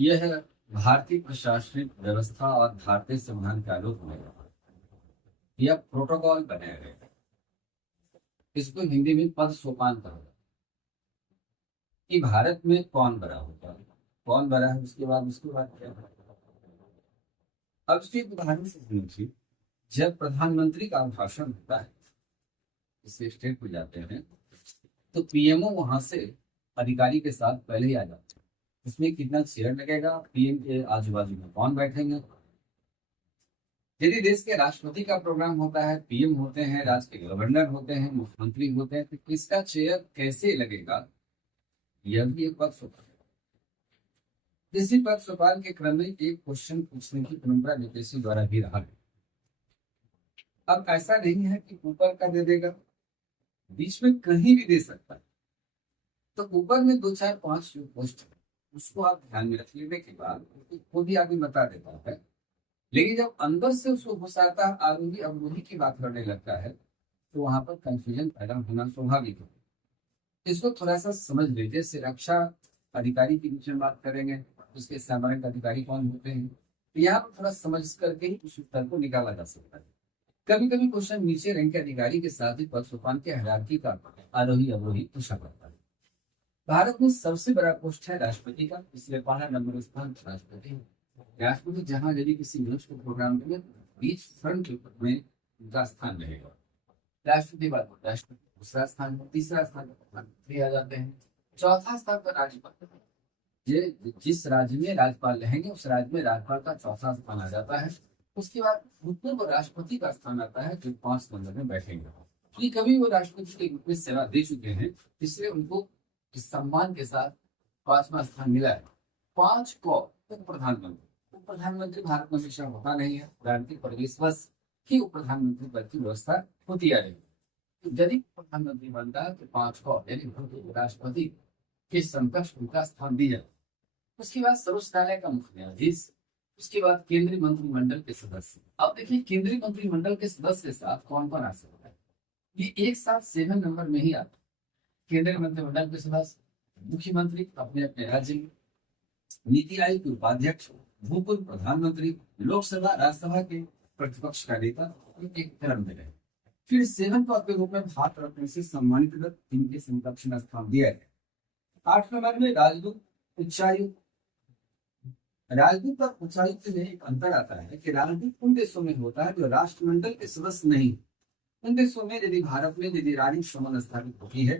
यह भारतीय प्रशासनिक व्यवस्था और भारतीय संविधान के आलोक में यह प्रोटोकॉल बनाया गया है। इसको हिंदी में पद सोपान कहा जाता है कि भारत में कौन बड़ा होता है, कौन बड़ा है, उसके बाद क्या है। अब इसके उदाहरण से समझिए, जब प्रधानमंत्री का भाषण होता है, इसे स्टेट पे जाते हैं, तो पीएमओ वहां से अधिकारी के साथ पहले ही आ जाते हैं। उसमें कितना चेयर लगेगा, पीएम के आजू बाजू में कौन बैठेंगे। यदि देश के राष्ट्रपति का प्रोग्राम होता है, पीएम होते हैं, राज्य के गवर्नर होते हैं, मुख्यमंत्री होते हैं, तो किसका चेयर कैसे लगेगा, यह भी एक पद सोपान है। इसी पद सोपान के क्रम में एक क्वेश्चन पूछने की परंपरा नीतीश द्वारा भी रहा है। अब ऐसा नहीं है कि ऊपर का दे देगा, बीच में कहीं भी दे सकता है। तो ऊपर में 2 4 5 जो पोस्ट है, उसको आप ध्यान में रख लेने के बाद वो भी आगे बता देता है। लेकिन जब अंदर से उसको घुसाता है, आरोही अवरोही की बात करने लगता है, तो वहां पर कंफ्यूजन पैदा होना स्वाभाविक है। इसको थोड़ा सा समझ लीजिए। सुरक्षा अधिकारी के बीच में बात करेंगे, उसके सामरिक अधिकारी कौन होते हैं, तो यहाँ पर थोड़ा समझ करके ही उस उत्तर को निकाला जा सकता है। कभी कभी क्वेश्चन नीचे रैंक के अधिकारी के साथ ही पद सोपान के हायरार्की का आरोही अवरोही पूछा करता है। भारत में सबसे बड़ा पोस्ट है राष्ट्रपति का, इसलिए पहला नंबर स्थान राष्ट्रपति है। राष्ट्रपति जहां यदि किसी न्यूज को प्रोग्राम में बीच फ्रंट में उनका स्थान रहेगा। राष्ट्रपति बाद राष्ट्रपति, दूसरा स्थान, तीसरा स्थान प्रधानमंत्री आ जाते हैं, चौथा स्थान पर राज्यपाल। ये जिस राज्य में राज्यपाल रहेंगे उस राज्य में राज्यपाल का चौथा स्थान आ जाता है। उसके बाद भूतपूर्व राष्ट्रपति का स्थान आता है, जो 5 नंबर में बैठेंगे, क्योंकि कभी वो राष्ट्रपति के रूप में सेवा दे चुके हैं, इसलिए उनको इस सम्मान के साथ 5वां स्थान मिला है। 5 को उप प्रधानमंत्री, उप प्रधानमंत्री भारत में हमेशा होता नहीं है, राजनीतिक परिवेश ही उप प्रधानमंत्री पद की व्यवस्था होती आ रही है। तो यदि प्रधानमंत्री बनता है तो 5 को यानी राष्ट्रपति के समकक्ष उनका स्थान दिया जाए। उसके बाद सर्वोच्च न्यायालय का मुख्य न्यायाधीश, उसके बाद केंद्रीय मंत्रिमंडल के सदस्य। अब देखिए, केंद्रीय मंत्रिमंडल के सदस्य के साथ कौन कौन आ सकता है, ये एक साथ 7 नंबर में ही आता है। केंद्रीय मंत्रिमंडल के सदस्य, मुख्यमंत्री अपने अपने राज्य में, नीति आयोग के उपाध्यक्ष, भूतपूर्व प्रधानमंत्री, लोकसभा राज्यसभा के प्रतिपक्ष का नेता, एक term में रहे। फिर 7 पद के रूप में भारत रत्न से सम्मानित इनके समकक्ष में स्थान दिया गया। 8 नंबर में राजदूत उच्चायुक्त। राजदूत और उच्चायुक्त में एक अंतर आता है कि राजदूत उन देशों में होता है जो राष्ट्रमंडल के सदस्य नहीं। उन देशों में यदि भारत में यदि राजनीतिक संबंध स्थापित होती है,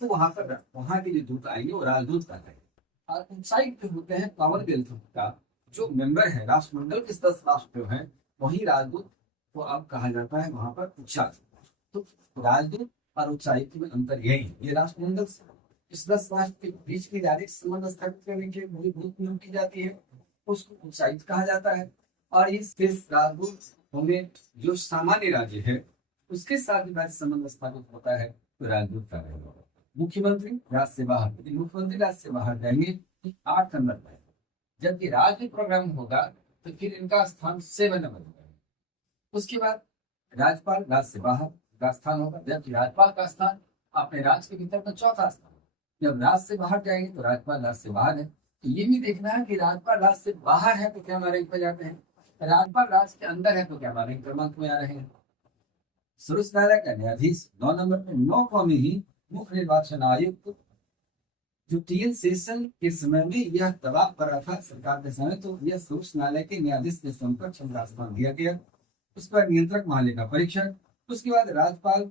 तो वहां के जो दूत आएंगे वो राजदूत कहते हैं। और उच्चायुक्त होते हैं कॉमनवेल्थ का जो मेंबर है, राष्ट्रमंडल के सदस्य राष्ट्र जो है, वही राजदूत को अब कहा जाता है वहां पर उच्चायुक्त। तो राजदूत और उच्चायुक्त में अंतर यही है। ये राष्ट्रमंडल इस 10 राष्ट्र के बीच की राजनीतिक संबंध स्थापित करने के मूलभूत नियम की जाती है, उसको उच्चायुक्त कहा जाता है। और ये सिर्फ राजदूत होंगे जो सामान्य राज्य है उसके साथ भी राज्य संबंध स्थापित होता है, तो राजदूत का रहेगा। मुख्यमंत्री राज्य से बाहर, यदि मुख्यमंत्री राज्य से बाहर जाएंगे 8 नंबर पर, जबकि राज्य प्रोग्राम होगा तो फिर इनका स्थान 7 नंबर पर। उसके बाद राज्यपाल राज्य से बाहर का स्थान होगा, जबकि राज्यपाल का स्थान अपने राज्य के भीतर में चौथा स्थान। जब राज्य से बाहर जाएंगे तो राज्यपाल राज्य से बाहर है, तो ये भी देखना है कि राज्यपाल राज्य से बाहर है तो क्या हमारे पे जाते हैं, राज्यपाल राज्य के अंदर है तो क्या हमारे क्रमांक में आ रहे हैं। सर्वोच्च न्यायालय का न्यायाधीश 9 नंबर पे। 9 में ही मुख्य निर्वाचन आयुक्त, जो टीएन सेशन के समय में यह दबाव पर रहा था सरकार के समय, तो यह सर्वोच्च न्यायालय के न्यायाधीश के समकक्ष स्थान दिया गया। उस पर नियंत्रक महालेखा परीक्षक। उसके बाद राज्यपाल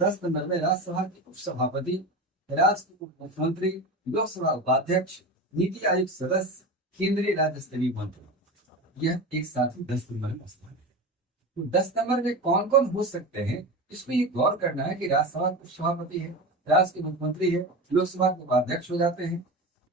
10 नंबर में राज्यसभा के उपसभापति, राज्य के उप मुख्यमंत्री, लोकसभा उपाध्यक्ष, नीति आयोग सदस्य, केंद्रीय राज्य स्तरीय मंत्री। यह एक साथ ही 10 नंबर में स्थान है। तो 10 नंबर में कौन कौन हो सकते हैं, इसमें ये गौर करना है कि राज्यसभा के उपसभापति है, राज्य के मुख्यमंत्री है, लोकसभा के उपाध्यक्ष हो जाते हैं,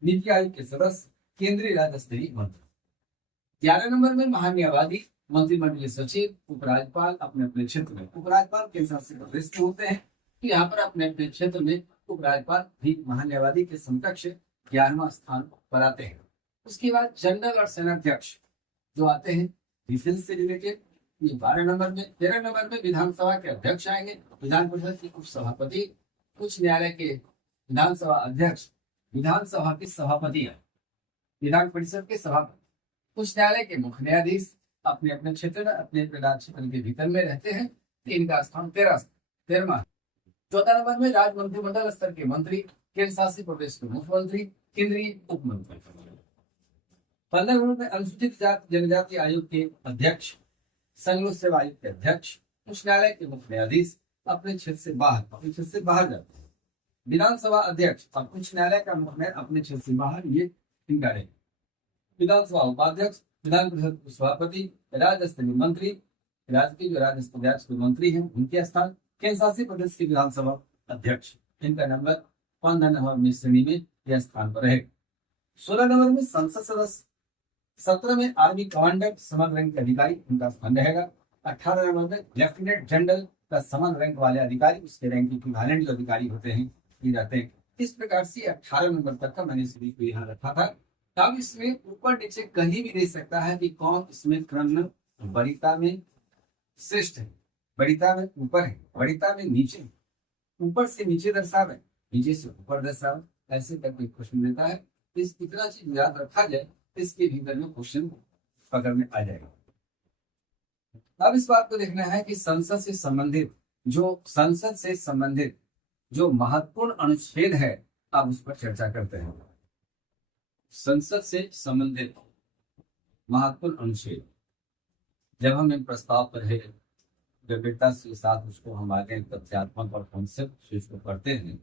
नीति आयोग के सदस्य, केंद्रीय राज्य स्तरीय मंत्री। 11 नंबर में महान्यायवादी, मंत्रिमंडलीय सचिव, उपराज्यपाल अपने अपने क्षेत्र में। उपराज्यपाल केंद्र शासित प्रदेश में होते हैं, तो यहाँ पर अपने अपने क्षेत्र में उपराज्यपाल भी महान्यायवादी के समकक्ष 11वां स्थान पर आते हैं। उसके बाद जनरल और सेनाध्यक्ष जो आते हैं डिफेंस से रिलेटेड, ये 12 नंबर में। 13 नंबर में विधानसभा के अध्यक्ष आएंगे, विधान परिषद के उपसभापति, उच्च न्यायालय के विधानसभा अध्यक्ष, विधानसभा के सभापति हैं। विधान परिषद के सभापति, उच्च न्यायालय के मुख्य न्यायाधीश अपने अपने क्षेत्र में अपने प्रधान क्षेत्र के भीतर में रहते हैं। 3 का स्थान 13वां। 14 नंबर में राज्य मंत्रिमंडल स्तर के मंत्री, केंद्र शासित प्रदेश के मुख्यमंत्री, केंद्रीय उप मंत्री। 15 नंबर में अनुसूचित जाति जनजाति आयोग के अध्यक्ष, संघ लोक सेवा आयोग के अध्यक्ष, उच्च न्यायालय के मुख्य न्यायाधीश अपने क्षेत्र से बाहर जाते हैं। विधानसभा अध्यक्ष और उच्च न्यायालय का मुख्य अपने क्षेत्र से बाहर, ये इनका रहेगा। विधानसभा उपाध्यक्ष, विधान परिषद के सभापति, राज्य स्तरीय मंत्री, राज्य के जो राज्य स्तरीय मंत्री हैं उनके स्थान, केंद्र शासित प्रदेश के विधानसभा अध्यक्ष, इनका नंबर 15 नंबर में श्रेणी में यह स्थान पर रहेगा। 16 नंबर में संसद सदस्य, 17 में आर्मी कमांडर समग्र रैंक के अधिकारी, उनका स्थान रहेगा। 18 नंबर में लेफ्टिनेंट जनरल का समग्र रैंक वाले अधिकारी, उसके रैंक के इक्विवेलेंट जो अधिकारी होते हैं ये रहते हैं। इस प्रकार से 18 नंबर तक का मैंने सभी को यहाँ रखा था। अब इसमें ऊपर नीचे कहीं भी दे सकता है कि कौन इसमें क्रम में वरीयता में श्रेष्ठ है, वरीयता में ऊपर है, वरीयता में नीचे है, ऊपर से नीचे दर्शावे, नीचे से ऊपर दर्शावे, ऐसे करके क्वेश्चन देता है। इस इतना चीज याद रखा जाए, इसके भीतर में क्वेश्चन पकड़ में आ जाएगा। अब इस बात को देखना है कि संसद से संबंधित जो महत्वपूर्ण अनुच्छेद है, अब उस पर चर्चा करते हैं। संसद से संबंधित महत्वपूर्ण अनुच्छेद, जब हम इन प्रस्ताव पर है गंभीरता के साथ उसको हम आगे तथ्यात्मक और कॉन्सेप्ट से उसको पढ़ते हैं,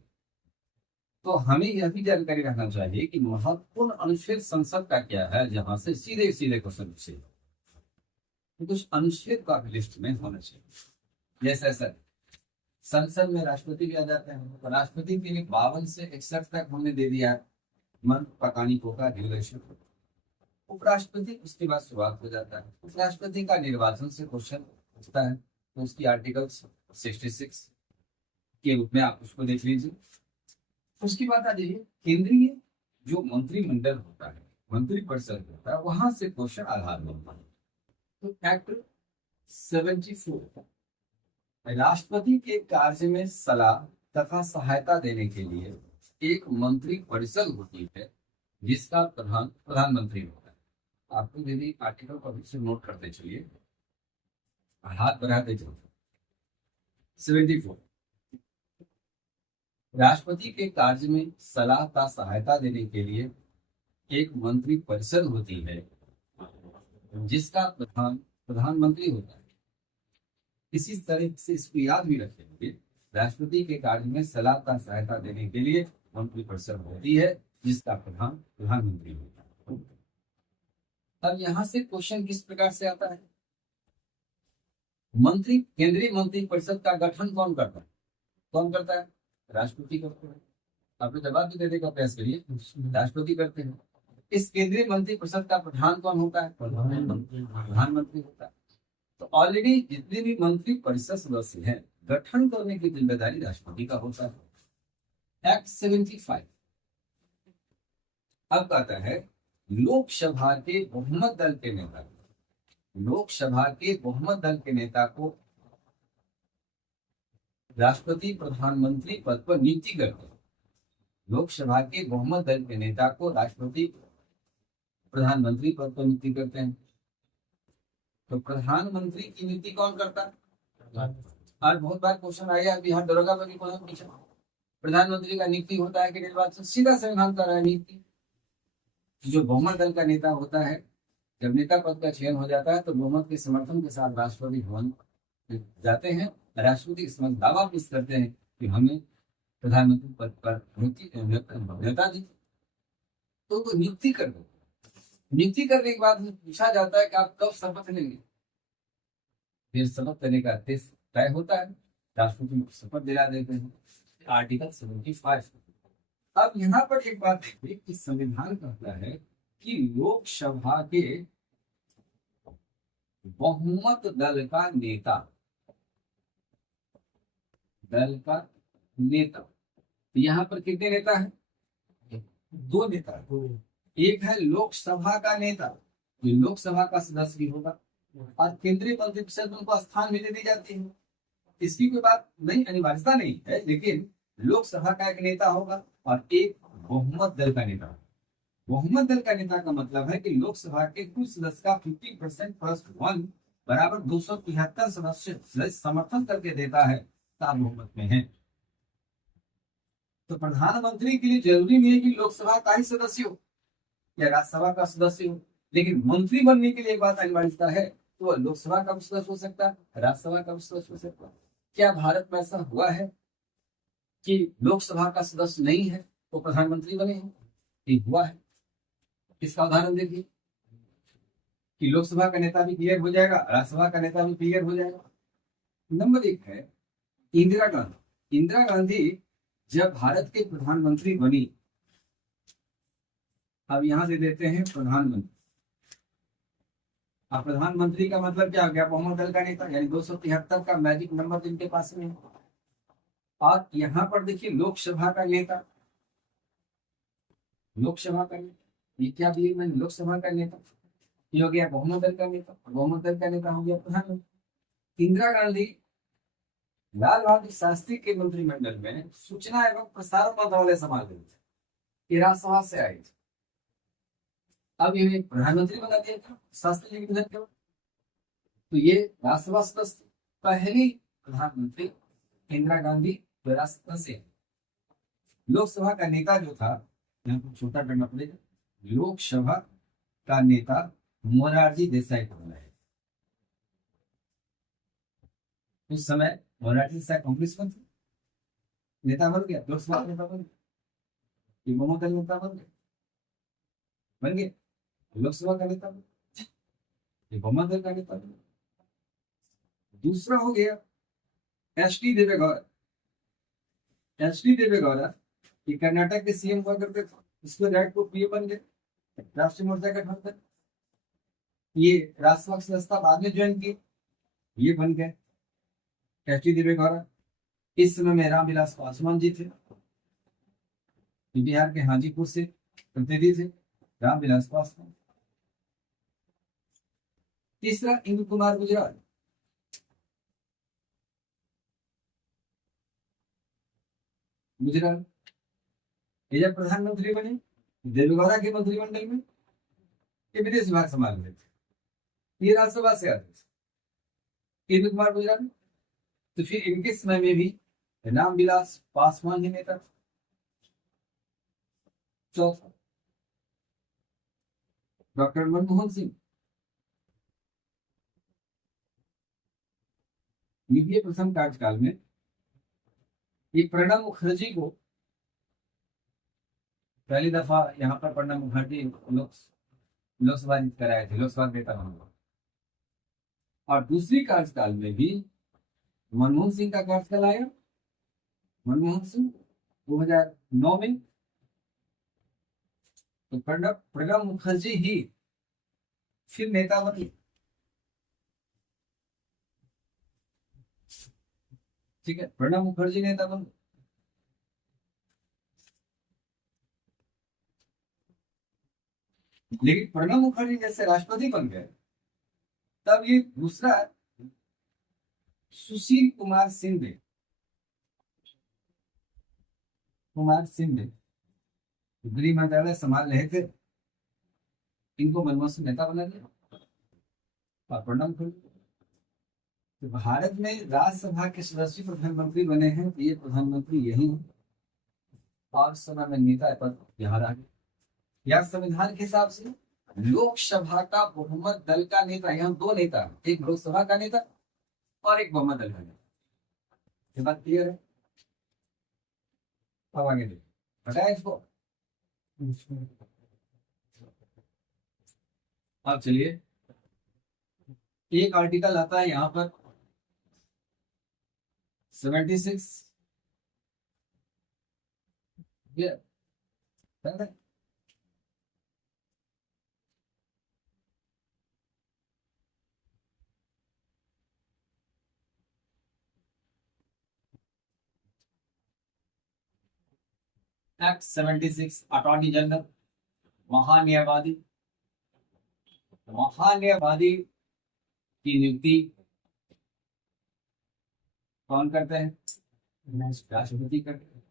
तो हमें यह भी जानकारी रखना चाहिए कि महत्वपूर्ण अनुच्छेद संसद का क्या है, जहां से सीधे सीधे क्वेश्चन पूछे। तो कुछ अनुच्छेद का लिस्ट में होना चाहिए। जैसे सर संसद में राष्ट्रपति भी आ जाते हैं, तो राष्ट्रपति के लिए 52 से 61 तक हमने दे दिया मन पकानिकों का ड्यूरेशन। उपराष्ट्रपति उसके बाद शुरुआत हो जाता है। उपराष्ट्रपति का निर्वाचन से क्वेश्चन पूछता है, तो उसकी आर्टिकल 66 के रूप में आप उसको देख लीजिए। उसकी बात आ जाइए केंद्रीय जो मंत्रिमंडल होता है, मंत्रिपरिषद होता है, वहां से क्वेश्चन आधार बनता है। तो एक्ट 74 राष्ट्रपति के कार्य में सलाह तथा सहायता देने के लिए एक मंत्री परिषद होती है, जिसका प्रधानमंत्री होता है। आपको यदि आर्टिकल को अभी से नोट करते चलिए, हाथ बढ़ाते चलिए। 74 राष्ट्रपति के कार्य में सलाह का सहायता देने के लिए एक मंत्री परिषद होती है, जिसका प्रधानमंत्री होता है। इसी तरह से इसको याद भी रखेंगे, राष्ट्रपति के कार्य में सलाह का सहायता देने के लिए मंत्री परिषद होती है, जिसका प्रधानमंत्री होता है। अब यहां से क्वेश्चन किस प्रकार से आता है, केंद्रीय मंत्री परिषद का गठन कौन करता है? राष्ट्रपति करते हैं। आपने जवाब भी देने का प्रयास करिए, राष्ट्रपति करते हैं। इस केंद्रीय मंत्री परिषद का प्रधान कौन होता है? प्रधानमंत्री होता है। तो ऑलरेडी जितने भी मंत्री परिषद सदस्य हैं, गठन करने की जिम्मेदारी राष्ट्रपति का होता है। एक्ट 75 अब कहता है लोकसभा के बहुमत दल के नेता को राष्ट्रपति प्रधानमंत्री पद पर नियुक्ति करते हैं। लोकसभा के बहुमत दल के नेता को राष्ट्रपति प्रधानमंत्री पद पर नियुक्ति करते हैं। तो प्रधानमंत्री की नियुक्ति कौन करता है? आज बहुत बार क्वेश्चन आया है, बिहार दरोगा पर भी पूछा, प्रधानमंत्री का नियुक्ति होता है कि निर्वाचन? सीधा संविधान कर रहा है नियुक्ति। जो बहुमत दल का नेता होता है, जब नेता पद का चयन हो जाता है तो बहुमत के समर्थन के साथ राष्ट्रपति भवन जाते हैं, राष्ट्रपति इस समय दावा पेश करते हैं कि हमें प्रधानमंत्री पद पर नेता जी, तो वो नियुक्ति कर दो। नियुक्ति करने के बाद पूछा जाता है कि आप कब शपथ लेंगे। फिर शपथ लेने का देश तय होता है, राष्ट्रपति को शपथ दिला देते हैं। आर्टिकल 75। अब यहाँ पर एक बात देखिए कि संविधान कहता है कि लोकसभा के बहुमत दल का नेता, यहाँ पर कितने नेता हैं? 2 नेता। एक है लोकसभा का नेता, जो लोकसभा का सदस्य भी होगा, और केंद्रीय मंत्रिपरिषद उनको स्थान में दे दी जाती है। इसकी कोई बात नहीं, अनिवार्यता नहीं है, लेकिन लोकसभा का एक नेता होगा और एक बहुमत दल का नेता। बहुमत दल का नेता का मतलब है कि लोकसभा के कुल सदस्य का 50% प्लस 1 बराबर 273 सदस्य समर्थन करके देता है, तब बहुमत में है। तो प्रधानमंत्री के लिए जरूरी नहीं है कि लोकसभा का ही सदस्य हो या राज्यसभा का सदस्य हो, लेकिन मंत्री बनने के लिए एक बात अनिवार्यता है, तो वह लोकसभा का भी सदस्य हो सकता है, राज्यसभा का भी सदस्य हो सकता है। क्या भारत में ऐसा हुआ है कि लोकसभा का सदस्य नहीं है तो प्रधानमंत्री बने हैं? ये हुआ है। इसका उदाहरण देखिए कि लोकसभा का नेता भी क्लियर हो जाएगा, राज्यसभा का नेता भी क्लियर हो जाएगा। नंबर 1 है इंदिरा गांधी। इंदिरा गांधी जब भारत के प्रधानमंत्री बनी, अब यहां से देते हैं प्रधानमंत्री। अब प्रधानमंत्री का मतलब क्या हो गया? बहुमत दल का नेता, यानी 273 का मैजिक नंबर जिनके पास में है। और यहां पर देखिए लोकसभा का नेता, लोकसभा का नेता, ये क्या दिए मैंने? लोकसभा का नेता, ये हो गया बहुमत दल का नेता, बहुमत दल का नेता हो गया प्रधानमंत्री। इंदिरा गांधी लाल बहादुर शास्त्री के मंत्रिमंडल में सूचना एवं प्रसारण मंत्रालय संभाल रहे थे, ये राज्यसभा से आए थे। अब इन्हें प्रधानमंत्री बना दिया था शास्त्री जी के निधन के बाद, तो ये राज्यसभा सदस्य पहली प्रधानमंत्री इंदिरा गांधी विरासत से। लोकसभा का नेता जो था, यहाँ पर छोटा करना पड़ेगा, लोकसभा का नेता मोरारजी देसाई को बनाया। उस समय मोरारजी देसाई कांग्रेस में थे, नेता बन गया, लोकसभा का नेता बन गया, बहुमत दल नेता बन गया, लोकसभा का नेता बन गया, बहुमत दल का नेता बन गया। दूसरा हो गया H D Deve Gowda. H D Deve Gowda ये कर्नाटक के सीएम हुआ करते थे, इसको रायपुर पीए बन गए, राष्ट्रीय मोर्चा गठबंधन। ये राज्यसभा सदस्यता बाद में ज्वाइन किए, ये बन गए एच डी देवेगौड़ा। इस समय में रामविलास पासवान जी थे, बिहार के हाजीपुर से प्रतिनिधि थे रामविलास पासवान। तीसरा इंदु कुमार गुजराल। गुजराल ये जब प्रधानमंत्री बने देवेगौड़ा के मंत्रिमंडल में, ये विदेश विभाग संभाल रहे थे, ये राज्यसभा से आते थे इंदु कुमार गुजराल। तो फिर इनके समय में भी रामविलास पासवान ही नेता। चौथा डॉक्टर मनमोहन सिंह। यूपीए प्रथम कार्यकाल में ये प्रणब मुखर्जी को पहली दफा यहाँ पर प्रणब मुखर्जी लोकसभा जीत कर आए थे, लोकसभा नेता बने। और दूसरी कार्यकाल में भी मनमोहन सिंह का कार्यकाल आया, मनमोहन सिंह 2009 में, तो प्रणब मुखर्जी ही फिर नेता बने। ठीक है, प्रणब मुखर्जी नेता बने। लेकिन प्रणब मुखर्जी जैसे राष्ट्रपति बन गए, तब ये दूसरा सुशील कुमार शिंदे, गृह मंत्रालय संभाल रहे थे, इनको मनमोहन सिंह नेता बना दिया और प्रणब मुखर्जी। तो भारत में राज्यसभा के सदस्य प्रधानमंत्री बने हैं, ये प्रधानमंत्री यही है और समय में नेता पद बिहार आ गए। या संविधान के हिसाब से लोकसभा का बहुमत दल का नेता, यहाँ 2 नेता, एक लोकसभा का नेता और एक बहुमत दल का नेता। ये बात क्लियर है? अब आगे देखो, बताया इसको। अब चलिए, एक आर्टिकल आता है यहाँ पर 76 एक्ट 76 अटॉर्नी जनरल, महान्यायवादी की नियुक्ति कौन करते हैं? राष्ट्रपति करते हैं।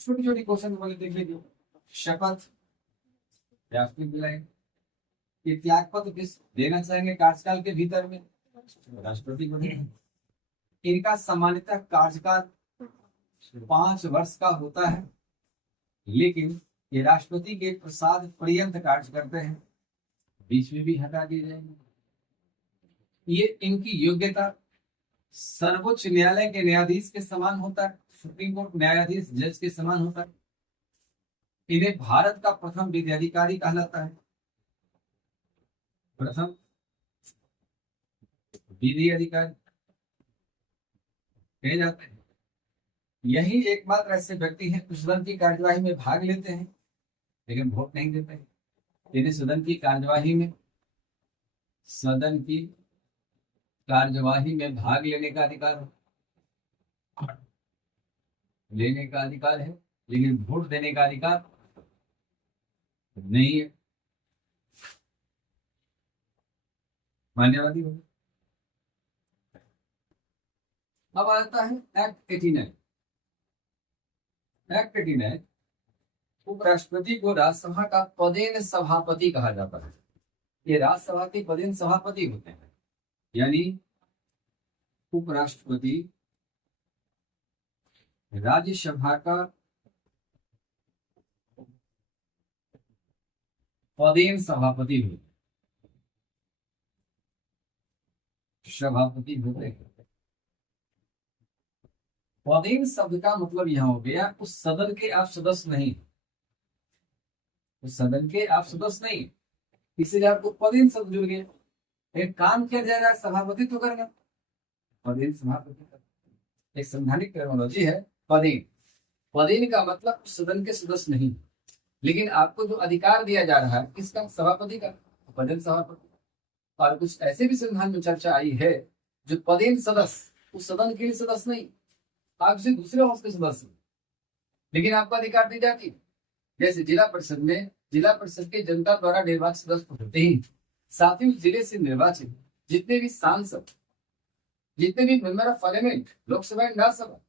छोटी छोटी क्वेश्चन वाले देख लीजिए। शपथ राष्ट्रपति बुलाएंगे। ये त्याग पत्र किस देना चाहेंगे कार्यकाल के भीतर में? राष्ट्रपति को देंगे। इनका सामान्यतः कार्यकाल 5 वर्ष का होता है, लेकिन ये राष्ट्रपति के प्रसाद पर्यंत कार्य करते हैं, बीच में भी हटा दिए जाएंगे। ये इनकी योग्यता सर्वोच्च न्यायालय के न्यायाधीश के समान होता है, सुप्रीम कोर्ट न्यायाधीश जज के समान होता है। इन्हें भारत का प्रथम विधि अधिकारी कहलाता है, प्रथम विधि अधिकारी कहे जाते हैं। यही एकमात्र ऐसे व्यक्ति हैं जो सदन की कार्यवाही में भाग लेते हैं लेकिन वोट नहीं देते हैं। इन्हें सदन की कार्यवाही में भाग लेने का अधिकार है, लेकिन वोट देने का अधिकार नहीं है। मान्यवादी हो। अब आता है एक्ट 89। एक्ट 89 उपराष्ट्रपति को राज्यसभा का पदेन सभापति कहा जाता है। ये राज्यसभा के पदेन सभापति होते हैं, यानी उपराष्ट्रपति राज्यसभा का पदेन सभापति होते हैं, सभापति होते हैं। पदेन शब्द का मतलब यहां हो गया उस सदन के आप सदस्य नहीं, उस सदन के आप सदस्य नहीं, इसलिए आपको पदेन शब्द जुड़ गया। एक काम किया जाएगा, सभापति तो करेगा, पदेन सभापति। एक संवैधानिक टर्मिनोलॉजी है पदेन। पदेन का मतलब उस सदन के सदस्य नहीं, लेकिन आपको जो अधिकार दिया जा रहा है किसका? सभापति का, पदेन सभापति। और कुछ ऐसे भी संविधान में चर्चा आई है जो पदेन सदस्य उस सदन के लिए सदस्य नहीं, आप से दूसरे हाउस के सदस्य, लेकिन आपको अधिकार दी जाती है। जैसे जिला परिषद में जिला परिषद के जनता द्वारा निर्वाचित सदस्य होते ही साथ ही उस जिले से निर्वाचित जितने भी सांसद, जितने भी member of parliament, Lok Sabha and Rajya Sabha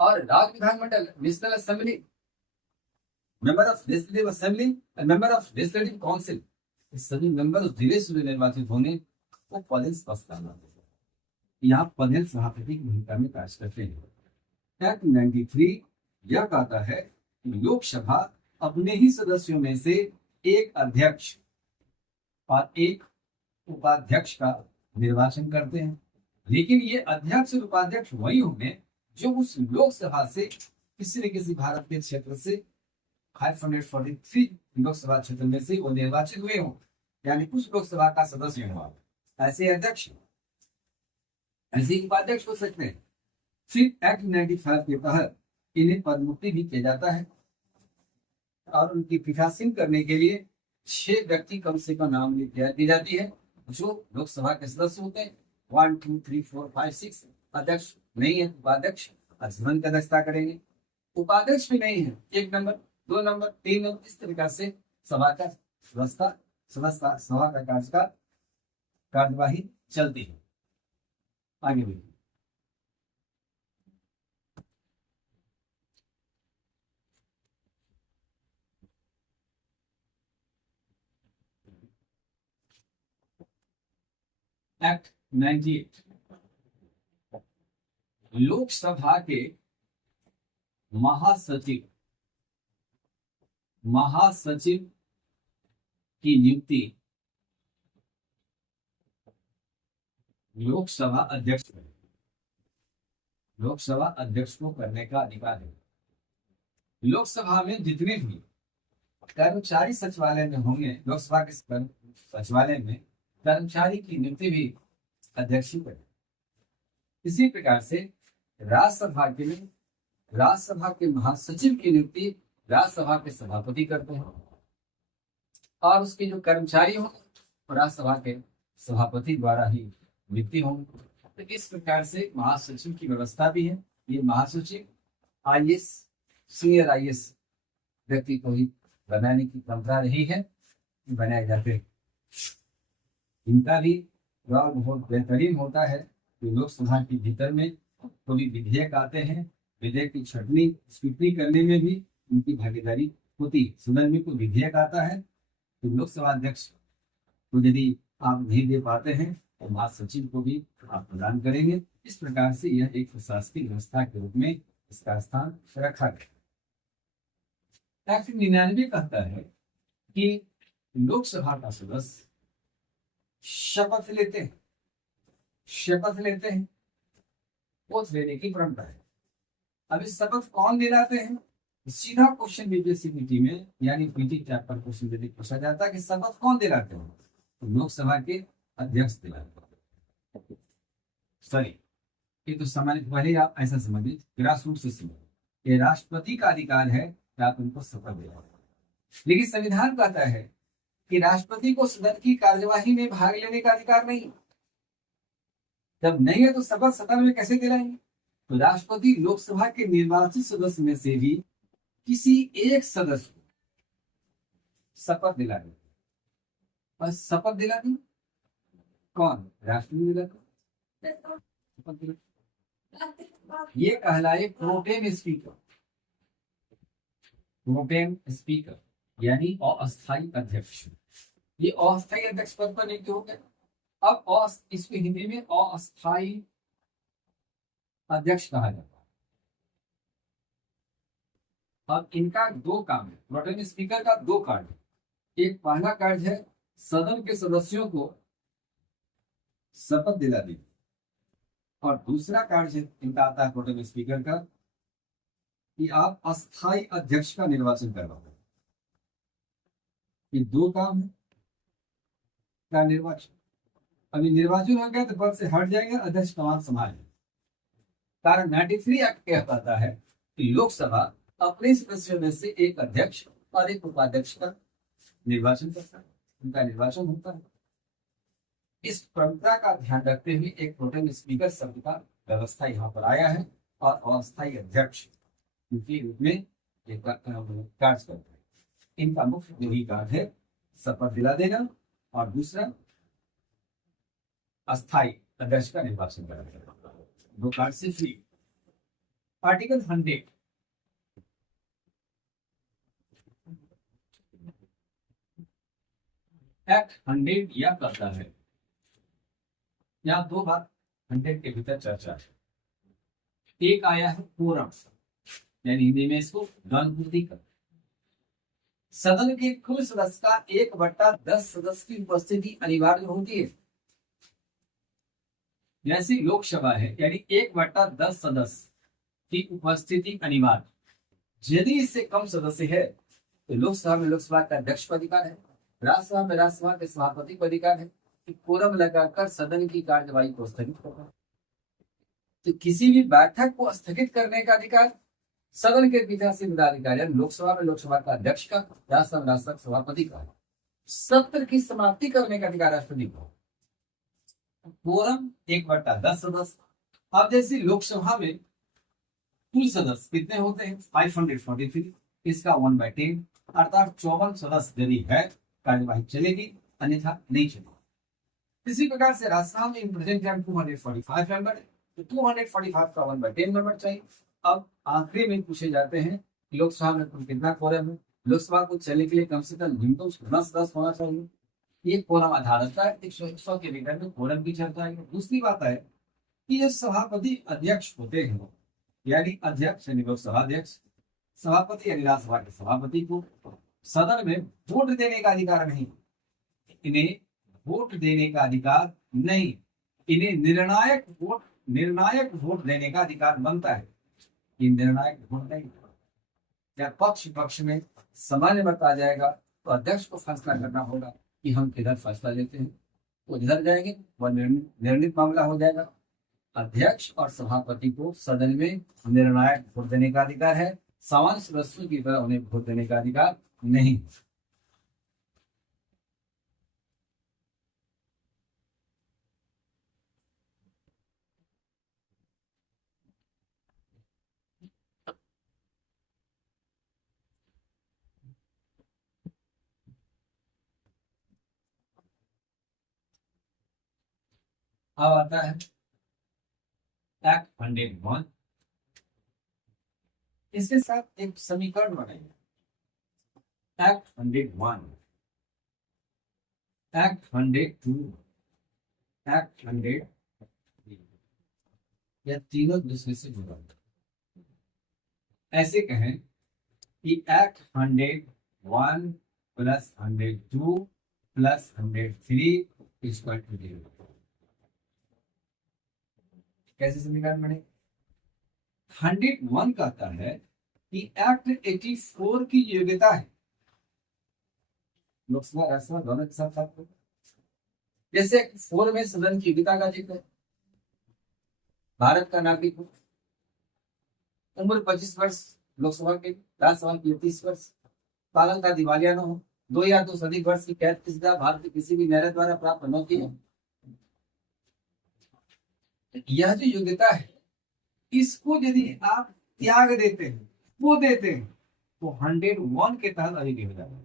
और राज्य विधानमंडल, national assembly, member of legislative assembly and member of legislative council, सभी मेंबर उस जिले से निर्वाचित होने वो पदेन सभापति यहाँ पदेन सभापति की भूमिका में कार्य करते हैं। एक्ट 93 यह कहता है कि लोकसभा अपने ही सदस्यों में से एक अध्यक्ष और एक उपाध्यक्ष का निर्वाचन करते हैं, लेकिन ये अध्यक्ष और उपाध्यक्ष वही होंगे जो उस लोकसभा से किसी न किसी भारत के क्षेत्र से 543 लोकसभा क्षेत्र में से वो निर्वाचित हुए हों, यानी कुछ लोकसभा का सदस्य हुआ। ऐसे अध्यक्ष, ऐसे उपाध्यक्ष हो सकते हैं। फिर एक्ट 95 के तहत इन्हें पदमुक्ति भी किया जाता है और उनकी पीठासीन करने के लिए 6 व्यक्ति कम से कम नाम दी जाती है जो लोकसभा के सदस्य होते हैं। 1 2 3 4 5 6 अध्यक्ष नहीं है, उपाध्यक्ष अध्ययन का दस्ता करेंगे। उपाध्यक्ष भी नहीं है, 1 नंबर 2 नंबर 3 नंबर, इस तरीका से सभा का सभा का कार्यवाही चलती है। आगे भी एक्ट 98 लोकसभा के महासचिव की नियुक्ति लोकसभा अध्यक्ष को करने का अधिकार है। लोकसभा में जितने भी कर्मचारी सचिवालय में होंगे, लोकसभा के सचिवालय में कर्मचारी की नियुक्ति भी अध्यक्ष ही करें। इसी प्रकार से राज्यसभा के महासचिव की नियुक्ति राज्यसभा के सभापति करते हैं और उसके जो कर्मचारी होंगे राज्यसभा के सभापति द्वारा ही नियुक्ति होंगे। तो इस प्रकार से महासचिव की व्यवस्था भी है। ये महासचिव IAS, सीनियर IAS व्यक्ति को ही बनाने की परंपरा रही है, बनाए जाते हैं। इनका भी जवाब बहुत बेहतरीन होता है कि लोकसभा के भीतर में कोई विधेयक आते हैं, विधेयक की छटनी स्वीकृति करने में भी उनकी भागीदारी होती है, सदन में कोई विधेयक आता है तो लोकसभा अध्यक्ष को यदि आप नहीं दे पाते हैं तो महासचिव को भी आप प्रदान करेंगे। इस प्रकार से यह एक प्रशासनिक व्यवस्था के रूप में इसका स्थान रखा गया। एक्ट 99 कहता है कि लोकसभा का सदस्य शपथ लेते हैं, ओथ लेने की परंपरा है। अब इस शपथ कौन दिलाते हैं? सीधा क्वेश्चन बीपीएससी में यानी पीटी टैब पर क्वेश्चन यदि पूछा जाता है कि शपथ कौन दिलाते हैं, तो लोकसभा के अध्यक्ष दिलाते हैं। सॉरी, ये तो सामान्य, पहले आप ऐसा समझिए, ग्रास रूट से समझिए, ये राष्ट्रपति का अधिकार है कि आप उनको शपथ दिलाओ। लेकिन संविधान कहता है कि राष्ट्रपति को सदन की कार्यवाही में भाग लेने का अधिकार नहीं। जब नहीं है तो शपथ सदन में कैसे दिलाएंगे? तो राष्ट्रपति लोकसभा के निर्वाचित सदस्य में से भी किसी एक सदस्य को शपथ दिला देते, और शपथ दिला दी कौन? राष्ट्रपति दिलाते। ये कहलाए प्रोटेम स्पीकर। प्रोटेम स्पीकर यानी अस्थायी अध्यक्ष। ये अस्थायी अध्यक्ष पद पर नियुक्त हो गए। अब इसको हिंदी में अस्थायी अध्यक्ष कहा जाता है। अब इनका दो काम है, प्रोटेम स्पीकर का दो कार्य है। एक पहला कार्य है सदन के सदस्यों को शपथ दिला देना, और दूसरा कार्य इनका आता है प्रोटेम स्पीकर का कि आप अस्थायी अध्यक्ष का निर्वाचन करवाओ। ये दो काम है का निर्वाचन। अभी निर्वाचन हो गया तो पद से हट जाएंगे, अध्यक्ष कमान संभालेंगे। कारण 93 एक्ट कहता है कि लोकसभा अपने सदस्यों में से एक अध्यक्ष और एक उपाध्यक्ष का निर्वाचन करता है, उनका निर्वाचन होता है। इस परंपरा का ध्यान रखते हुए एक प्रोटेम स्पीकर शब्द का व्यवस्था यहाँ पर आया है, और अस्थायी अध्यक्ष के रूप में कार्य करते हैं। इनका मुख्य यही कार्य है शपथ दिला देना, और दूसरा अस्थायी अध्यक्ष का निर्वाचन करना। दो कार्य से फ्री। आर्टिकल 100 एक्ट 100 यह कहता है, यहाँ दो बात 100 के भीतर चर्चा है। एक आया है कोरम, यानी हिंदी में इसको गणपूर्ति कर। सदन के कुल सदस्य का 1/10 सदस्य की उपस्थिति अनिवार्य होती है। जैसी लोकसभा है यानी 1/10 सदस्य की उपस्थिति अनिवार्य। यदि इससे कम सदस्य है तो लोकसभा में लोकसभा का अध्यक्ष का अधिकार है, राज्यसभा में राज्यसभा के सभापति को अधिकार है कि कोरम लगाकर सदन की कार्यवाही को स्थगित करना। तो किसी भी बैठक को स्थगित करने का अधिकार सदन के पीठासीन पदाधिकारी यानी लोकसभा में लोकसभा का अध्यक्ष का, राज्यसभा में राज्यसभा सभापति का। सत्र की समाप्ति करने का अधिकार राष्ट्रपति को। कोरम 1/10 सदस्य। अब जैसे लोकसभा में कुल सदस्य कितने होते हैं? 543, इसका 1/10 अर्थात 54 सदस्य यदि है कार्यवाही चलेगी, अन्यथा नहीं चलेगी। इसी प्रकार से राज्यसभा में रिप्रेजेंटेटिव 245 मेंबर है, तो 245 का 1/10 मेंबर चाहिए। अब आखिरी में पूछे जाते हैं लोकसभा में कुल कितना कोरम है। लोकसभा को चलने के लिए कम से कम न्यूनतम 16 सदस्य होना चाहिए। ये कोरम आधार रहता है। 100 के भीतर में कोरम की चर्चा है। दूसरी बात है कि ये सभापति अध्यक्ष होते हैं, यानी अध्यक्ष यानी लोकसभा अध्यक्ष, सभापति यानी राज्यसभा के सभापति को सदन में वोट देने का अधिकार नहीं। इन्हें वोट देने का अधिकार नहीं, इन्हें निर्णायक वोट देने का अधिकार बनता है। ये निर्णायक वोट नहीं। जब पक्ष में सामान्य मत आ जाएगा तो अध्यक्ष को फैसला करना होगा कि हम किधर फैसला लेते हैं, वो जिधर जाएंगे वह निर्णित मामला हो जाएगा। अध्यक्ष और सभापति को सदन में निर्णायक वोट देने का अधिकार है, सामान्य सदस्यों की तरह उन्हें वोट देने का अधिकार नहीं। अब आता है एक्ट 101। इसके साथ एक समीकरण बनाइए। एक्ट 101, एक्ट 102, एक्ट 100, या तीनों दूसरे से जुड़ा। ऐसे कहें कि act 101 plus 102 plus 103 equal to 0। कैसे समीकरण बने? 101 कहता है कि एक्ट 84 की योग्यता है, लोकसभा राज्यसभा दोनों के साथ साथ। जैसे 4 में सदन की योग्यता का जिक्र है, भारत का नागरिक हो, उम्र 25 वर्ष लोकसभा के, राज्यसभा की 30 वर्ष, पालन का दिवालिया न हो, 2 या 2 से अधिक वर्ष की कैद की सजा भारत के किसी भी न्यायालय द्वारा प्राप्त न की हो। यह जो योग्यता है, इसको यदि आप त्याग देते हैं, वो देते हैं, तो 101 के तहत अयोग्य हो जाता है।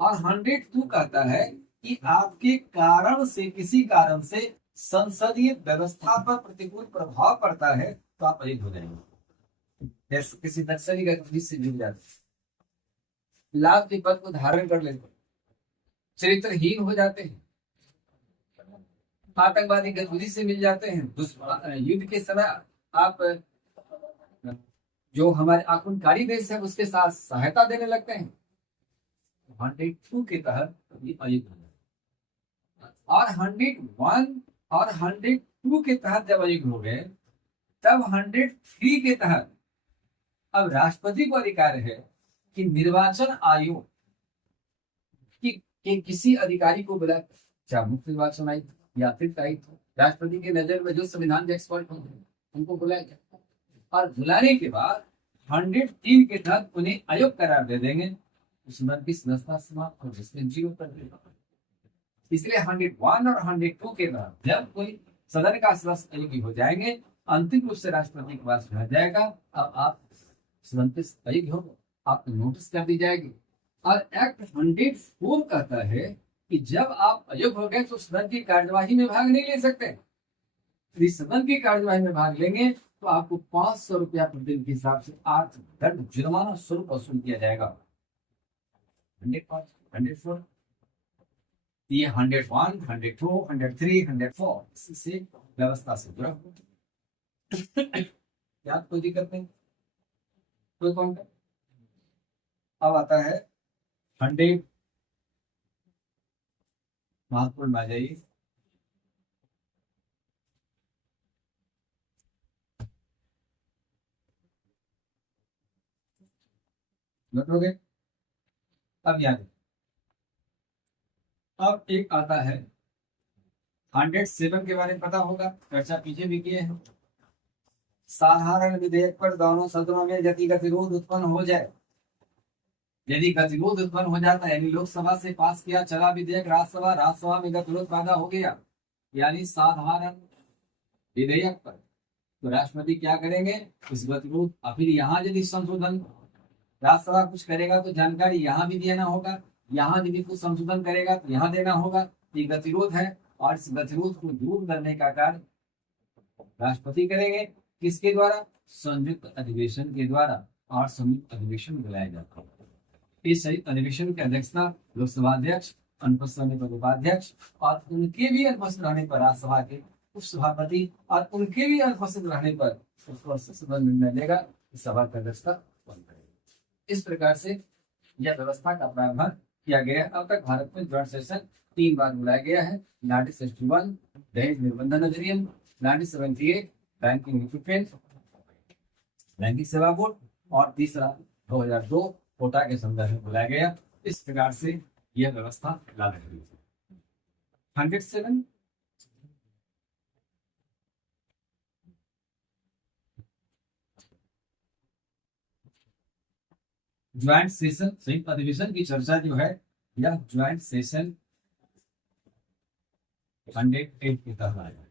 और 102 कहता है कि आपके कारण से, किसी कारण से संसदीय व्यवस्था पर प्रतिकूल प्रभाव पड़ता है, तो आप अयोग्य हो जाएंगे। जैसे किसी नक्सली गतिविधि से जुड़ जाते, लाभ के पद को धारण कर लेते, चरित्रहीन हो जाते हैं, आतंकवादी गतिविधि से मिल जाते हैं, युद्ध के समय आप जो हमारे आक्रमणकारी देश है उसके साथ सहायता देने लगते हैं, 102 के तहत अयोग्य हो जाए। और 101 और 102 के तहत जब अयोग्य हो गए, तब 103 के तहत अब राष्ट्रपति को अधिकार है कि निर्वाचन आयोग के किसी अधिकारी को बुला, चाहे मुख्य निर्वाचन आयुक्त या फिर आयुक्त, राष्ट्रपति की नजर में जो संविधान के एक्सपर्ट होंगे उनको बुलाया जाए, और बुलाने के बाद 103 के तहत उन्हें अयोग्य करार दे देंगे, उस मन की संस्था समाप्त हो, जिसने जीरो कर देगा। इसलिए 101 और 102 के तहत जब कोई सदन का सदस्य अयोग्य हो जाएंगे, अंतिम रूप से राष्ट्रपति के पास भेजा जाएगा, अब आप सदन पे अयोग्य हो, आपको नोटिस कर दी जाएगी। और एक्ट 104 कहता है कि जब आप अयोग्य हो गए तो सदन की कार्यवाही में भाग नहीं ले सकते। यदि सदन की कार्यवाही में भाग लेंगे तो आपको 500 रुपया प्रतिदिन के हिसाब से आर्थिक दंड जुर्माना स्वरूप वसूल किया जाएगा। 104, ये 101, 102, 103, 104 इससे व्यवस्था से जुड़ा। क्या कोई दिक्कत नहीं, कोई कौन? अब आता है 100, महत्वपूर्ण आ जाइए। नोटोगे? अब याद, अब एक आता है 107 के बारे में पता होगा, चर्चा पीछे भी किए हैं। साधारण विधेयक पर दोनों सदनों में यदि गतिरोध उत्पन्न हो जाए, यदि गतिरोध उत्पन्न हो जाता है, यानी लोकसभा से पास किया चला विधेयक राज्यसभा, राज्यसभा में गतिरोध पैदा हो गया, यानी साधारण विधेयक पर, तो राष्ट्रपति क्या करेंगे? उस गतिरोध, फिर यहाँ यदि संशोधन राज्यसभा कुछ करेगा तो जानकारी यहाँ भी देना होगा, यहाँ यदि कुछ संशोधन करेगा तो यहाँ देना होगा। ये गतिरोध है, और इस गतिरोध को दूर करने का कार्य राष्ट्रपति करेंगे। किसके द्वारा? संयुक्त अधिवेशन के द्वारा, और संयुक्त अधिवेशन बुलाया जाता है। इस संयुक्त अधिवेशन की अध्यक्षता लोकसभा अध्यक्ष, अनुपस्थित रहने पर उपाध्यक्ष, और उनके भी अनुपस्थित रहने पर राज्यसभा के उपसभापति, और उनके भी अनुपस्थित रहने पर सदन निर्णय लेगा, सभा की अध्यक्षता कौन करेगा। इस प्रकार से यह व्यवस्था का प्रावधान किया गया है। अब तक भारत में जॉइंट सेशन 3 बार बुलाया गया है। 1961 दहेज निर्बंधन अधिनियम, 1978 बैंकिंग इक्विपमेंट, बैंकिंग सेवा बोर्ड, और तीसरा 2002 कोटा के संदर्भ में बुलाया गया। इस प्रकार से यह व्यवस्था लागू हुई। 107 ज्वाइंट सेशन, संयुक्त अधिवेशन की चर्चा जो है, यह ज्वाइंट सेशन 108 के तहत आया।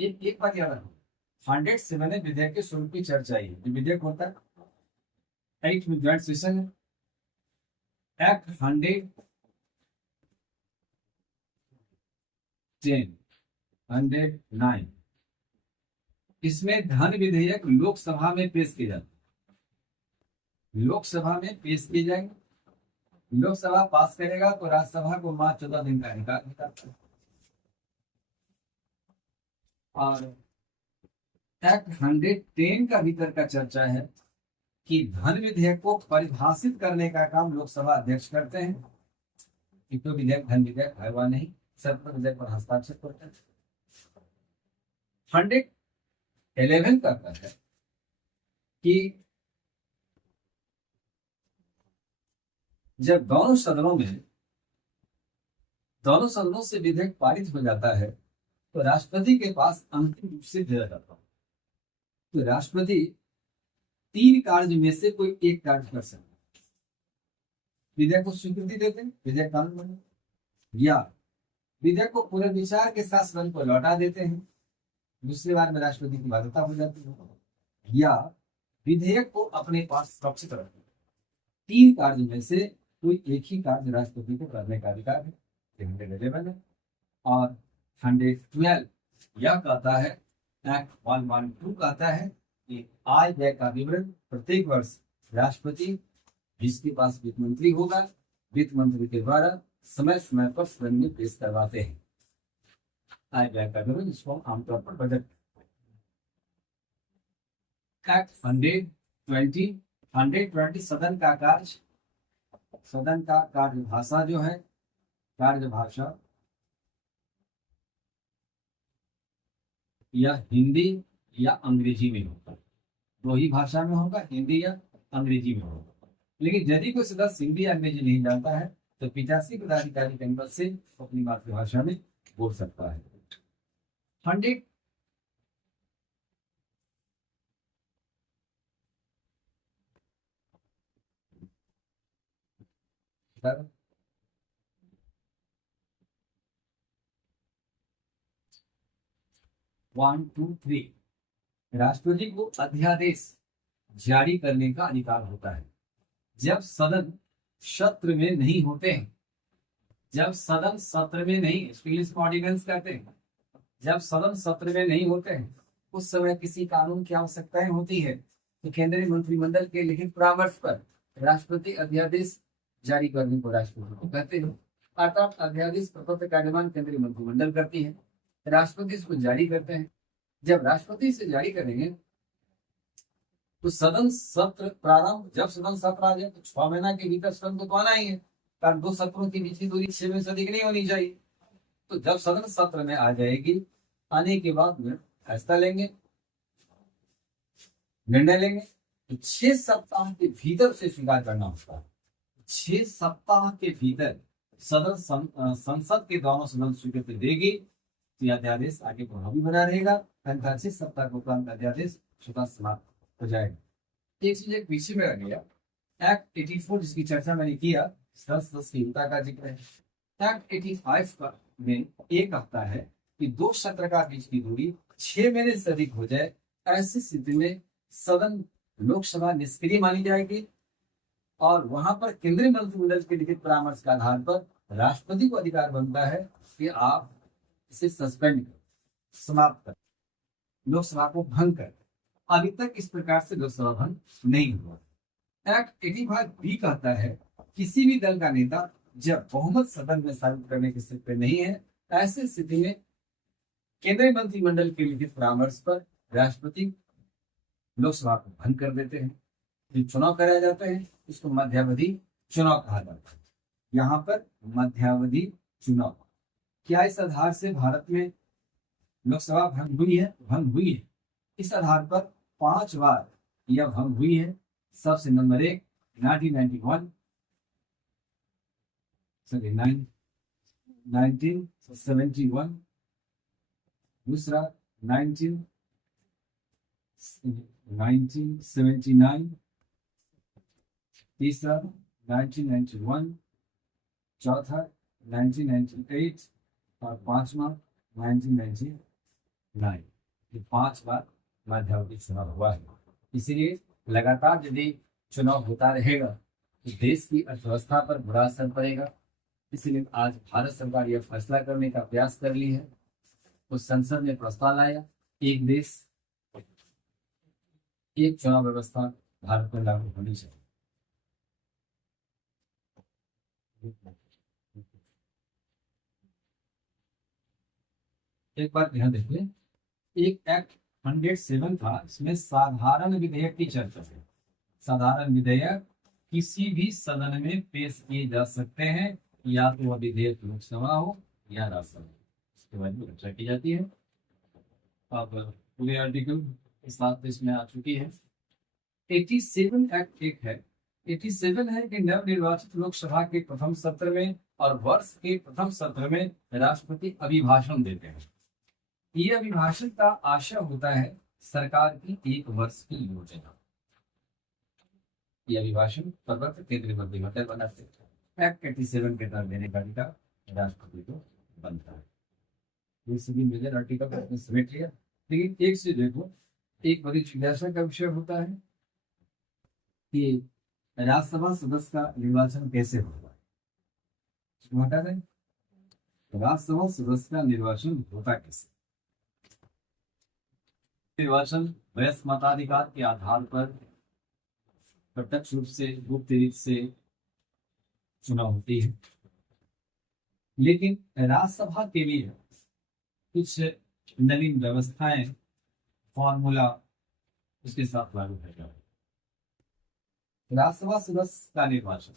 एक बात याद रखो, 107 में विधेयक के स्वरूप की चर्चा है। जो विधेयक होता है 8 में ज्वाइंट सेशन है। एक्ट 110 109। इसमें धन विधेयक लोकसभा में पेश किए जाते हैं, लोकसभा में पेश किए जाएंगे, लोकसभा पास करेगा तो राज्यसभा को मात्र 14 दिन का अधिकार होता है। और एक्ट 110 का भीतर का चर्चा है कि धन विधेयक को परिभाषित करने का काम लोकसभा अध्यक्ष करते हैं कि कोई विधेयक धन विधेयक है वा नहीं, सब विधेयक पर हस्ताक्षर करते हैं। 111 कहता है कि जब दोनों सदनों से विधेयक पारित हो जाता है तो राष्ट्रपति के पास अंतिम रूप से भेजा जाता है। तो राष्ट्रपति 3 कार्य में से कोई एक कार्य कर सकते हैं। विधेयक को स्वीकृति देते हैं, विधेयक कानून बने, या विधेयक को पुनर्विचार के साथ सदन को लौटा देते हैं, दूसरी बार में राष्ट्रपति की बाध्यता हो जाती है, या विधेयक को अपने पास सुरक्षित रखते हैं। 3 कार्य में से कोई एक ही कार्य राष्ट्रपति को करने का अधिकार है। और 112 यह कहता है, एक्ट 112 कहता है कि आय व्यय का विवरण प्रत्येक वर्ष राष्ट्रपति, जिसके पास वित्त मंत्री होगा, वित्त मंत्री के द्वारा समय समय पर सदन में पेश करवाते हैं। आय व्यय का विवरण, जिसको आमतौर पर बजट। एक्ट 120 सदन का कार्यभाषा जो है, कार्यभाषा या हिंदी या अंग्रेजी में होगा, 2 ही भाषा में होगा, हिंदी या अंग्रेजी में होगा। लेकिन यदि कोई सदस्य हिंदी या अंग्रेजी नहीं जानता है तो पीठासीन पदाधिकारी के मदद से अपनी मातृभाषा में बोल सकता है। 100 1, 2, 3 राष्ट्रपति को अध्यादेश जारी करने का अधिकार होता है जब सदन सत्र में नहीं होते हैं। जब सदन सत्र में नहीं, इंग्लिश में ऑर्डिनेंस कहते हैं, जब सदन सत्र में नहीं होते हैं उस समय किसी कानून की आवश्यकताएं होती है तो केंद्रीय मंत्रिमंडल के लिखित परामर्श पर राष्ट्रपति अध्यादेश जारी करने को राष्ट्रपति को कहते हैं। अर्थात अध्यादेश प्रपत्र कार्यमान केंद्रीय मंत्रिमंडल करती है, राष्ट्रपति इसको जारी करते हैं। जब राष्ट्रपति इसे जारी करेंगे तो सदन सत्र प्रारंभ, जब सदन सत्र आ जाए तो 6 महीना के भीतर सदन को आना ही है, कारण 2 सत्रों की बीच की दूरी 6 महीने से अधिक नहीं होनी चाहिए। तो जब सदन सत्र में आ जाएगी, आने के बाद में फैसला लेंगे, निर्णय लेंगे, तो 6 सप्ताह के भीतर उसे स्वीकार करना होता है। 6 सप्ताह के भीतर सदन संसद के दोनों सदन स्वीकृति देगी तो यह अध्यादेश आगे प्रभावी बना रहेगा। 6 सप्ताह के उपरांत अध्यादेश स्वतः समाप्त हो जाएगा। एक चीज एक पीछे में रह गया, एक्ट 84 जिसकी चर्चा मैंने किया, सदस्यता का जिक्र है। एक्ट 85 का में एक कहता है कि 2 सत्र का बीच की दूरी 6 महीने से अधिक हो जाए, ऐसी स्थिति में सदन लोकसभा निष्क्रिय मानी जाएगी और वहां पर केंद्रीय मंत्रिमंडल के लिखित परामर्श के आधार पर राष्ट्रपति को अधिकार बनता है कि आप इसे सस्पेंड कर, समाप्त कर, लोकसभा को भंग कर। अभी तक इस प्रकार से लोकसभा भंग नहीं हुआ। एक्ट 85 भी कहता है किसी भी दल का नेता जब बहुमत सदन में साबित करने की स्थिति में नहीं है, ऐसी स्थिति में केंद्रीय मंत्रिमंडल के लिखित परामर्श पर राष्ट्रपति लोकसभा को भंग कर देते हैं। जो चुनाव कराए जाते हैं उसको मध्यावधि चुनाव कहा जाता है। यहाँ पर मध्यावधि चुनाव, क्या इस आधार से भारत में लोकसभा भंग हुई है? भंग हुई है। इस आधार पर 5 बार यह भंग हुई है। सबसे नंबर 1 1991, 1971, दूसरा 1979, तीसरा 1991, चौथा 1998 और 5वां 1999। ये 5 बार मध्यावधि चुनाव हुआ है। इसीलिए लगातार यदि चुनाव होता रहेगा तो देश की अर्थव्यवस्था पर बुरा असर पड़ेगा। इसलिए आज भारत सरकार यह फैसला करने का प्रयास कर ली है उस संसद ने प्रस्ताव लाया, एक देश एक चुनाव व्यवस्था भारत में लागू होनी चाहिए। एक बार ध्यान देखिए, एक एक्ट 107 था, इसमें साधारण विधेयक की चर्चा है। साधारण विधेयक किसी भी सदन में पेश किए जा सकते हैं, या तो वह विधेयक लोकसभा हो या राज्यसभा, इसके बारे में चर्चा की जाती है। अब पूरे आर्टिकल के साथ इसमें आ चुकी है। 87 एक्ट एक है, 87 है कि नवनिर्वाचित लोकसभा के प्रथम सत्र में और वर्ष के प्रथम सत्र में राष्ट्रपति अभिभाषण देते हैं। यह अभिभाषण का आशय होता है सरकार की एक वर्ष की योजना। यह अभिभाषण प्रवक्ता केंद्रीय मंत्रिमंडल बनाते हैं। एक्ट 87 के तहत देने का अधिकार राष्ट्रपति को बनता है। ये सभी मेजर आर्टिकल आपने समेट लिया। लेकिन एक चीज देखो, एक बड़ी जिज्ञासा का विषय होता है कि राज्यसभा सदस्य का निर्वाचन कैसे होगा। हटा दें, राज्यसभा सदस्य का निर्वाचन होता कैसे? निर्वाचन वयस्क मताधिकार के आधार पर प्रत्यक्ष रूप से गुप्त रीत से चुनाव होती है, लेकिन राज्यसभा के लिए कुछ नवीन व्यवस्थाएं फॉर्मूला उसके साथ लागू है। राज्यसभा सदस्य का निर्वाचन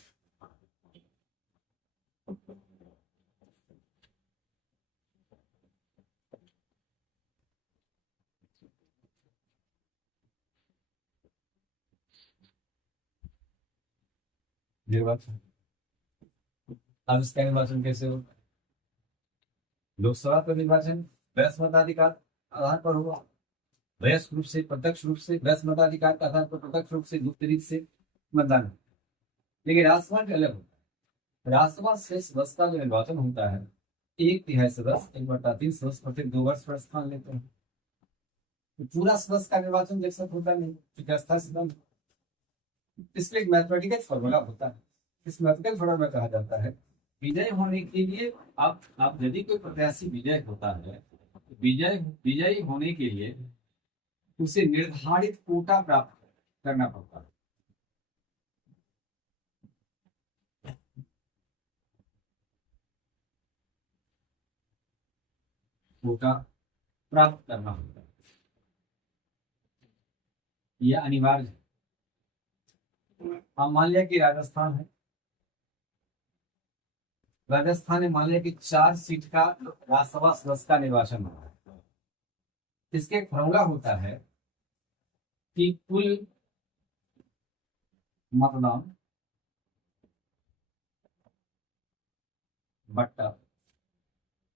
निर्वाचन अब इसका निर्वाचन कैसे होगा? लोकसभा का निर्वाचन वयस्क मताधिकार आधार पर होगा, वयस्क रूप से प्रत्यक्ष रूप से, वयस्क मताधिकार के आधार पर प्रत्यक्ष रूप से, गुप्त रीत से मतदान। लेकिन राज्यसभा के अलग होता है। राज्यसभा से सदस्य का जो निर्वाचन होता है, 1/3 सदस्य 1/3 सदस्य प्रत्येक 2 वर्ष पर स्थान लेते हैं। तो पूरा सदस्य का निर्वाचन एक साथ होता नहीं, व्यवस्था सदन। इसमें एक मैथमेटिकल फॉर्मूला होता है। इस मैथमेटिकल फॉर्मूला में कहा जाता है विजय होने के लिए आप यदि कोई प्रत्याशी विजय होता है, विजयी होने के लिए उसे निर्धारित कोटा प्राप्त करना पड़ता है। कोटा प्राप्त करना होता है, यह अनिवार्य है। हम मान लिया कि राजस्थान है, राजस्थान में मान लिया कि 4 सीट का राज्यसभा सदस्य का निर्वाचन होता है। इसके एक फॉर्मूला होता है कि कुल मतदान बट्टा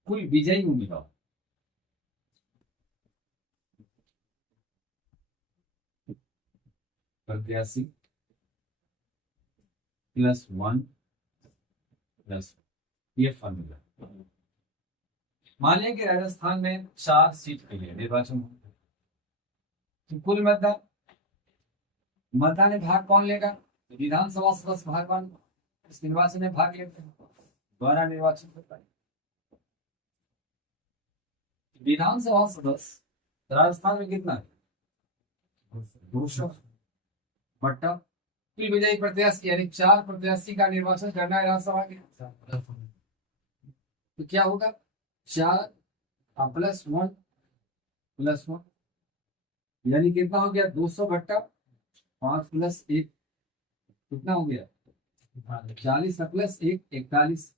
कुल विजयी उम्मीदवार प्रत्याशी +1 + ये फॉर्मूला। मान लिया कि राजस्थान में 4 सीट के लिए निर्वाचन होता है, तो कुल मतदान में भाग कौन लेगा? विधानसभा सदस्य भाग इस निर्वाचन में भाग लेते हैं, द्वारा निर्वाचन होता है। विधानसभा सदस्य राजस्थान में कितना है? 200 बट्टा कुल विजयी प्रत्याशी, यानी 4 प्रत्याशी का निर्वाचन करना है राज्यसभा के। तो क्या होगा? 4 +1 +1 यानी कितना हो गया? 200 बट्टा 5 + 1 कितना हो गया? 40 + 1 41।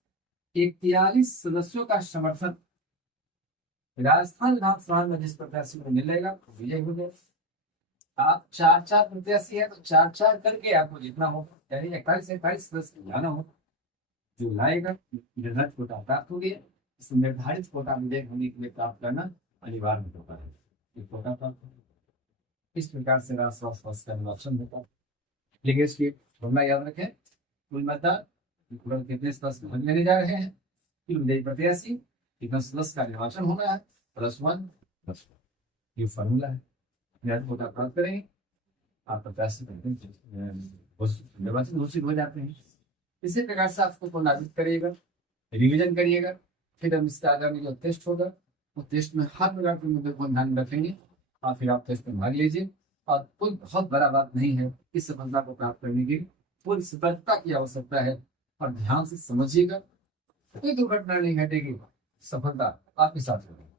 41 सदस्यों का समर्थन राजस्थान विधानसभा में जिस प्रत्याशी को मिलेगा वो विजय हो गया। आप 4 प्रत्याशी है तो 4 करके आपको जितना हो, यानी 41 सदस्य लाना हो, जो लाएगा निर्धारित कोटा प्राप्त हो गया। इस निर्धारित कोटा विजय होने के लिए प्राप्त करना अनिवार्य होता है, ये कोटा प्राप्त होगा। इस प्रकार से राज्यसभा सदस्य का निर्वाचन होता है। लेकिन इसकी फॉर्मूला याद रखें, कुल मतदान कितने सदस्य भाग लेने जा रहे हैं, कुल विजयी प्रत्याशी कितना सदस्य का निर्वाचन होना है, +1 +1 ये फॉर्मूला है। कोटा प्राप्त करेंगे, आप प्रत्याशी निर्वाचन घोषित हो जाते हैं। इसी प्रकार से आपको पुनरावृत्त करिएगा, रिवीजन करिएगा, फिर हम इसका आगामी जो टेस्ट होगा उस टेस्ट में हर प्रकार के मुद्दे को ध्यान में रखेंगे और फिर आप टेस्ट में भाग लीजिए। और कोई बहुत बड़ा बात नहीं है, इस सफलता को प्राप्त करने की पूरी सतर्कता की आवश्यकता है। और ध्यान से समझिएगा, कोई दुर्घटना नहीं घटेगी, सफलता आपके साथ होगी।